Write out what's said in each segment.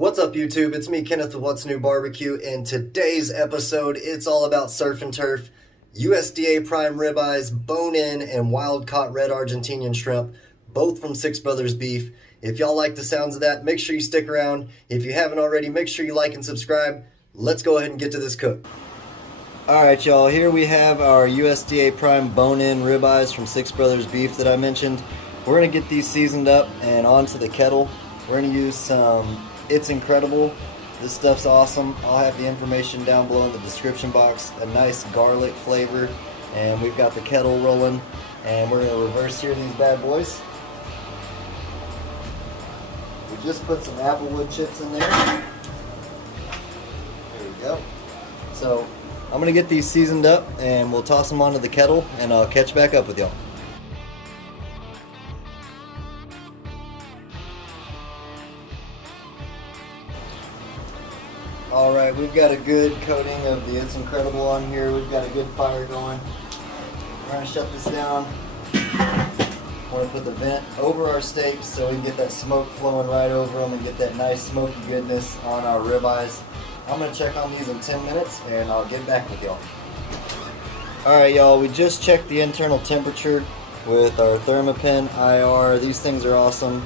What's up, YouTube? It's me, Kenneth with What's New Barbecue. In today's episode, it's all about surf and turf, USDA prime ribeyes, bone-in, and wild-caught red Argentinian shrimp, both from Six Brothers Beef. If y'all like the sounds of that, make sure you stick around. If you haven't already, make sure you like and subscribe. Let's go ahead and get to this cook. Alright, y'all, here we have our USDA prime bone-in ribeyes from Six Brothers Beef that I mentioned. We're going to get these seasoned up and onto the kettle. We're going to use some It's Incredible. This stuff's awesome. I'll have the information down below in the description box. A nice garlic flavor. And we've got the kettle rolling. And we're going to reverse sear these bad boys. We just put some applewood chips in there. There we go. So I'm going to get these seasoned up and we'll toss them onto the kettle and I'll catch back up with y'all. Alright, we've got a good coating of the It's Incredible on here. We've got a good fire going. We're going to shut this down. We're going to put the vent over our steaks so we can get that smoke flowing right over them and get that nice smoky goodness on our ribeyes. I'm going to check on these in 10 minutes and I'll get back with y'all. Alright, y'all, we just checked the internal temperature with our Thermapen IR. These things are awesome.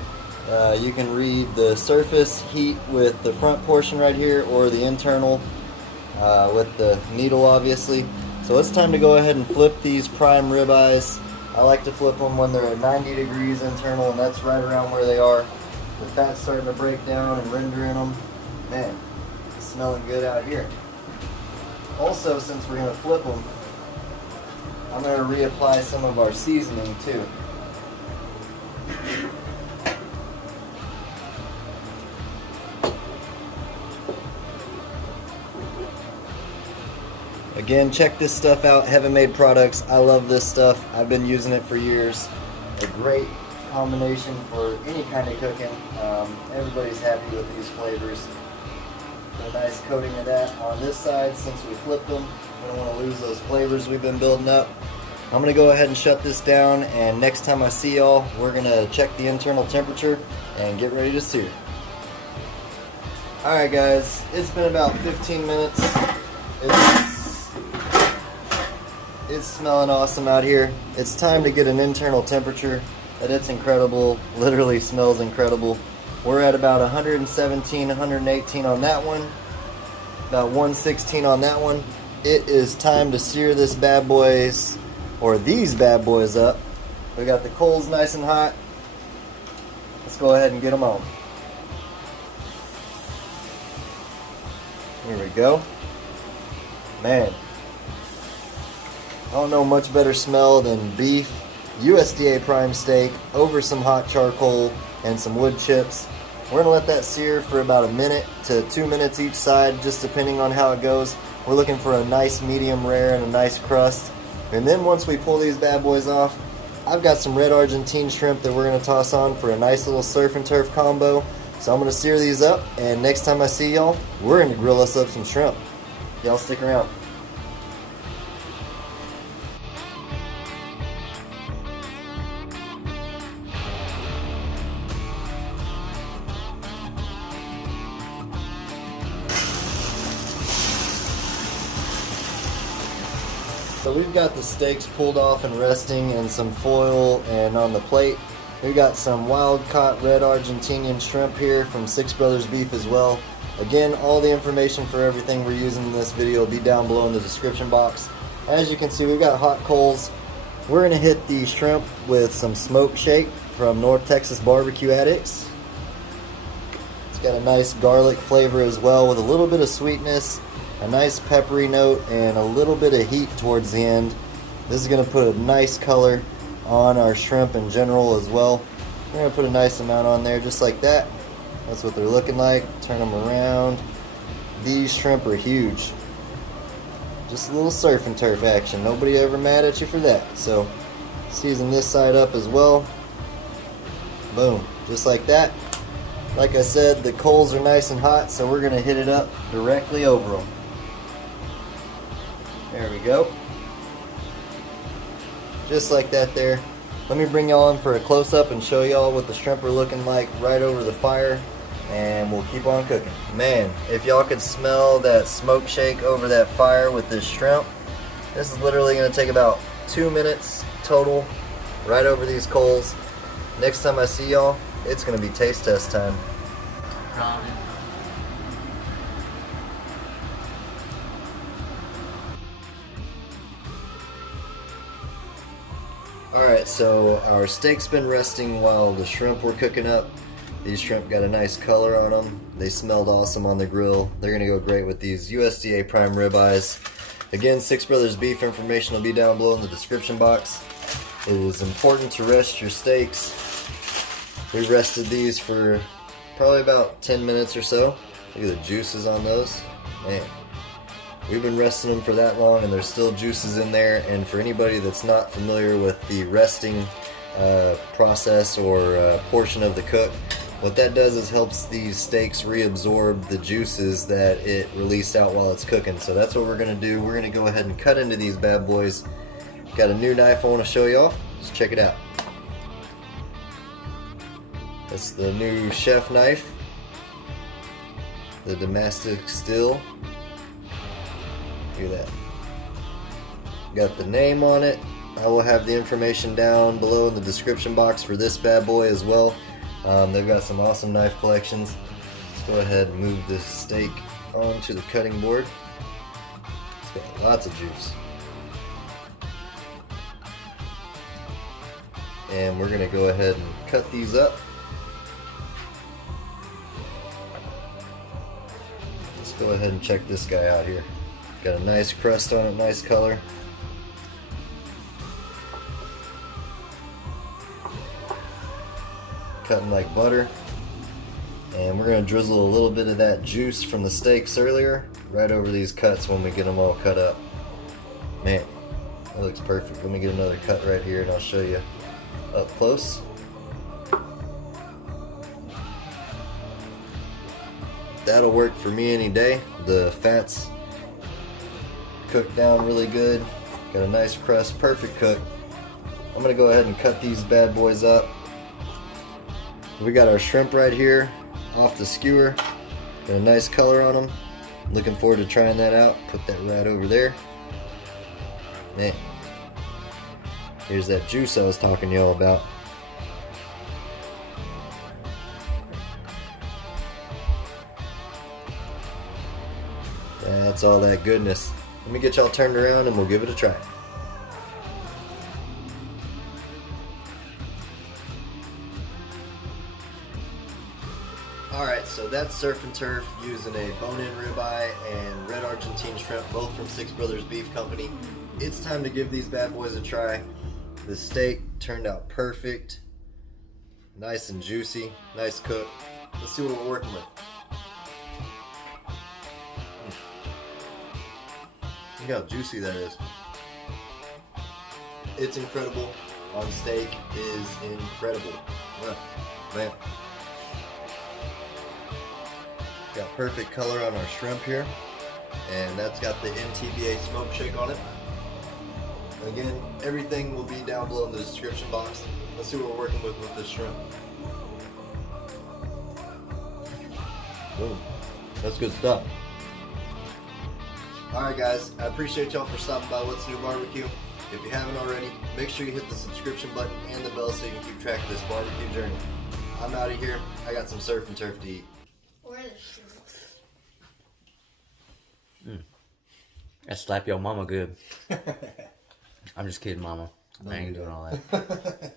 You can read the surface heat with the front portion right here, or the internal with the needle, obviously. So it's time to go ahead and flip these prime ribeyes. I like to flip them when they're at 90 degrees internal, and that's right around where they are. The fat's starting to break down and render in them. Man, it's smelling good out here. Also, since we're going to flip them, I'm going to reapply some of our seasoning too. Again, check this stuff out, Heaven Made Products. I love this stuff. I've been using it for years. A great combination for any kind of cooking. Everybody's happy with these flavors. Put a nice coating of that on this side since we flipped them. We don't want to lose those flavors we've been building up. I'm going to go ahead and shut this down, and next time I see y'all, we're going to check the internal temperature and get ready to sear. Alright guys, it's been about 15 minutes. It's smelling awesome out here. It's time to get an internal temperature. And It's Incredible literally smells incredible. We're at about 117, 118 on that one. About 116 on that one. It is time to sear this bad boys, or these bad boys up. We got the coals nice and hot. Let's go ahead and get them on. Here we go. Man, I don't know much better smell than beef, USDA prime steak, over some hot charcoal and some wood chips. We're going to let that sear for about a minute to 2 minutes each side, just depending on how it goes. We're looking for a nice medium rare and a nice crust. And then once we pull these bad boys off, I've got some red Argentine shrimp that we're going to toss on for a nice little surf and turf combo. So I'm going to sear these up, and next time I see y'all, we're going to grill us up some shrimp. Y'all stick around. So we've got the steaks pulled off and resting in some foil and on the plate. We've got some wild-caught red Argentinian shrimp here from Six Brothers Beef as well. Again, all the information for everything we're using in this video will be down below in the description box. As you can see, we've got hot coals. We're going to hit the shrimp with some smoke shake from North Texas Barbecue Addicts. It's got a nice garlic flavor as well with a little bit of sweetness, a nice peppery note, and a little bit of heat towards the end. This is going to put a nice color on our shrimp in general as well. We're going to put a nice amount on there just like that. That's what they're looking like. Turn them around. These shrimp are huge. Just a little surf and turf action. Nobody ever mad at you for that. So season this side up as well. Boom. Just like that. Like I said, the coals are nice and hot, so we're going to hit it up directly over them. There we go. Just like that there. Let me bring y'all in for a close-up and show y'all what the shrimp are looking like right over the fire. and we'll keep on cooking. Man, if y'all could smell that smoke shake over that fire with this shrimp, this is literally going to take about 2 minutes total right over these coals. Next time I see y'all, it's going to be taste test time. Alright, so our steak's been resting while the shrimp were cooking up. These shrimp got a nice color on them. They smelled awesome on the grill. They're going to go great with these USDA prime ribeyes. Again, Six Brothers beef information will be down below in the description box. It is important to rest your steaks. We rested these for probably about 10 minutes or so. Look at the juices on those. Man, we've been resting them for that long and there's still juices in there. And for anybody that's not familiar with the resting process or portion of the cook, what that does is helps these steaks reabsorb the juices that it released out while it's cooking. So that's what we're going to do. We're going to go ahead and cut into these bad boys. Got a new knife I want to show y'all. Let's check it out. That's the new chef knife. The Damascus steel. Look at that. Got the name on it. I will have the information down below in the description box for this bad boy as well. They've got some awesome knife collections. Let's go ahead and move this steak onto the cutting board. It's got lots of juice. And we're going to go ahead and cut these up. Let's go ahead and check this guy out here. Got a nice crust on it, nice color. Cutting like butter. And we're going to drizzle a little bit of that juice from the steaks earlier right over these cuts when we get them all cut up. Man, that looks perfect. Let me get another cut right here and I'll show you up close. That'll work for me any day. The fat's cooked down really good. Got a nice crust, perfect cook. I'm going to go ahead and cut these bad boys up. We got our shrimp right here off the skewer. Got a nice color on them. Looking forward to trying that out. Put that right over there. Man, here's that juice I was talking to y'all about. That's all that goodness. Let me get y'all turned around and we'll give it a try. Alright, so that's surf and turf using a bone-in ribeye and red Argentine shrimp, both from Six Brothers Beef Company. It's time to give these bad boys a try. The steak turned out perfect. Nice and juicy, nice cook. Let's see what we're working with. Look how juicy that is. It's incredible. On steak is incredible. Well, man. Got perfect color on our shrimp here, and that's got the MTBA smoke shake on it. Again, everything will be down below in the description box. Let's see what we're working with this shrimp. Boom. That's good stuff. Alright guys, I appreciate y'all for stopping by What's New Barbecue. If you haven't already, make sure you hit the subscription button and the bell so you can keep track of this barbecue journey. I'm out of here. I got some surf and turf to eat. That slap your mama good. I'm just kidding, mama. I ain't doing all that.